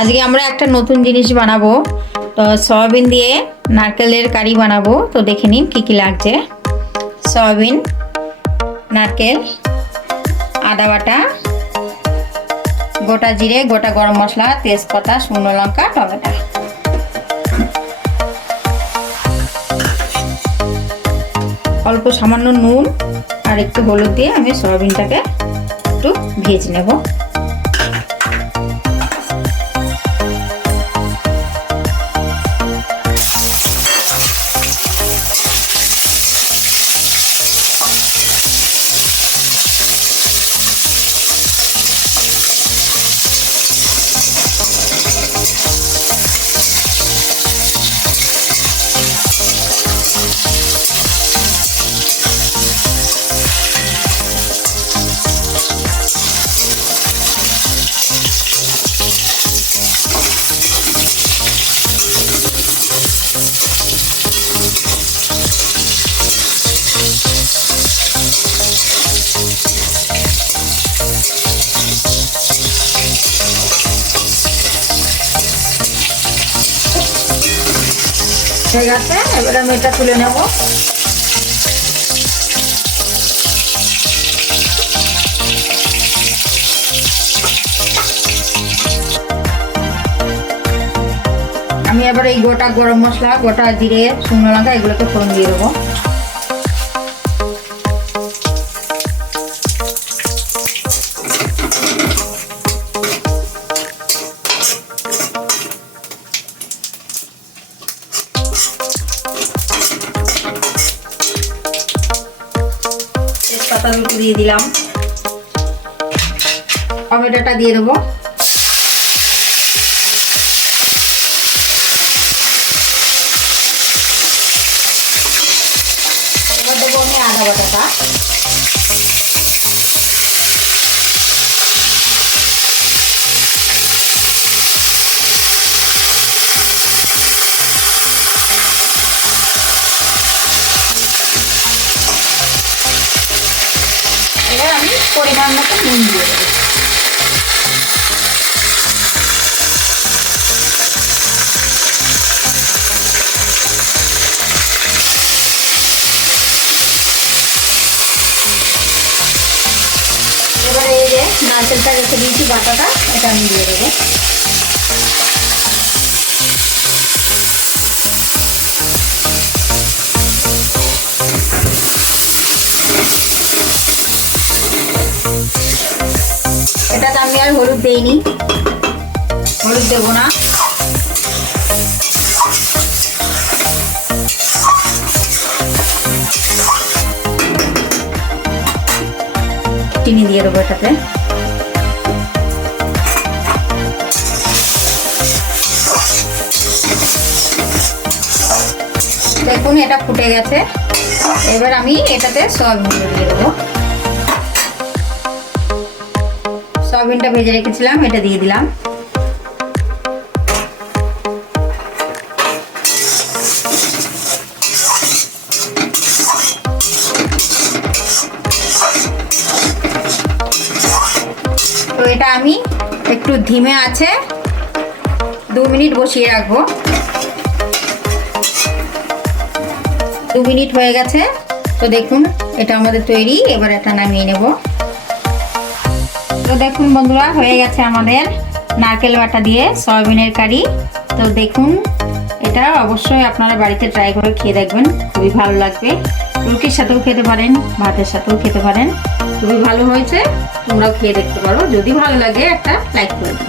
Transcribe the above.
আজকে আমরা একটা নতুন জিনিস বানাবো। তো সয়াবিন দিয়ে নারকেলের কারি বানাবো। তো দেখে নিন কি কি লাগছে। সয়াবিন, নারকেল, আদা বাটা, গোটা জিরে, গোটা গরম মশলা, তেজপাতা, শুকনো লঙ্কা, টমেটো। অল্প সামান্য নুন আর একটু হলুদ দিয়ে আমি সয়াবিনটাকে একটু ভেজে নেব। ঠিক আছে, এবার আমি এটা তুলে নেব। আমি এবার এই গোটা গরম মশলা, গোটা জিরে, শুকনো লঙ্কা এগুলোকে ফোড়ন দিয়ে দেবো। তেজপাতা দুটো দিয়ে দিলাম। টমেটোটা দিয়ে দেবো। এবার দেবো আমি আদা বাটাটা। এবার আমি পরিমাণ মতো নুন দিয়ে দেবো। এবারে এই যে নারকেলটা রেখে দিয়েছি বাটাটা, এটা আমি দিয়ে দেবো। এটাতে আমি আর হলুদ দেইনি, হলুদ দেবো না। চিনি দিয়ে দেবো এটাতে। দেখুন এটা ফুটে গেছে। এবার আমি এটাতে সয়াবিন দিয়ে দেবো। সয়াবিনটা ভেজে রেখেছিলাম, এটা দিয়ে দিলাম। তো এটা আমি একটু ধিমে আছে 2 মিনিট বসিয়ে রাখবো। 2 মিনিট হয়ে গেছে। তো দেখুন এটা আমাদের তৈরি। এবার এটা নামিয়ে নেব। তো দেখুন বন্ধুরা, হয়ে গেছে আমাদের নারকেল বাটা দিয়ে সয়াবিনের কারি। তো দেখুন এটা অবশ্যই আপনারা বাড়িতে ট্রাই করে খেয়ে দেখবেন, খুবই ভালো লাগবে। রুটির সাথেও খেতে পারেন, ভাতের সাথেও খেতে পারেন। খুবই ভালো হয়েছে, তোমরাও খেয়ে দেখতে পারো। যদি ভালো লাগে একটা লাইক করে দিন।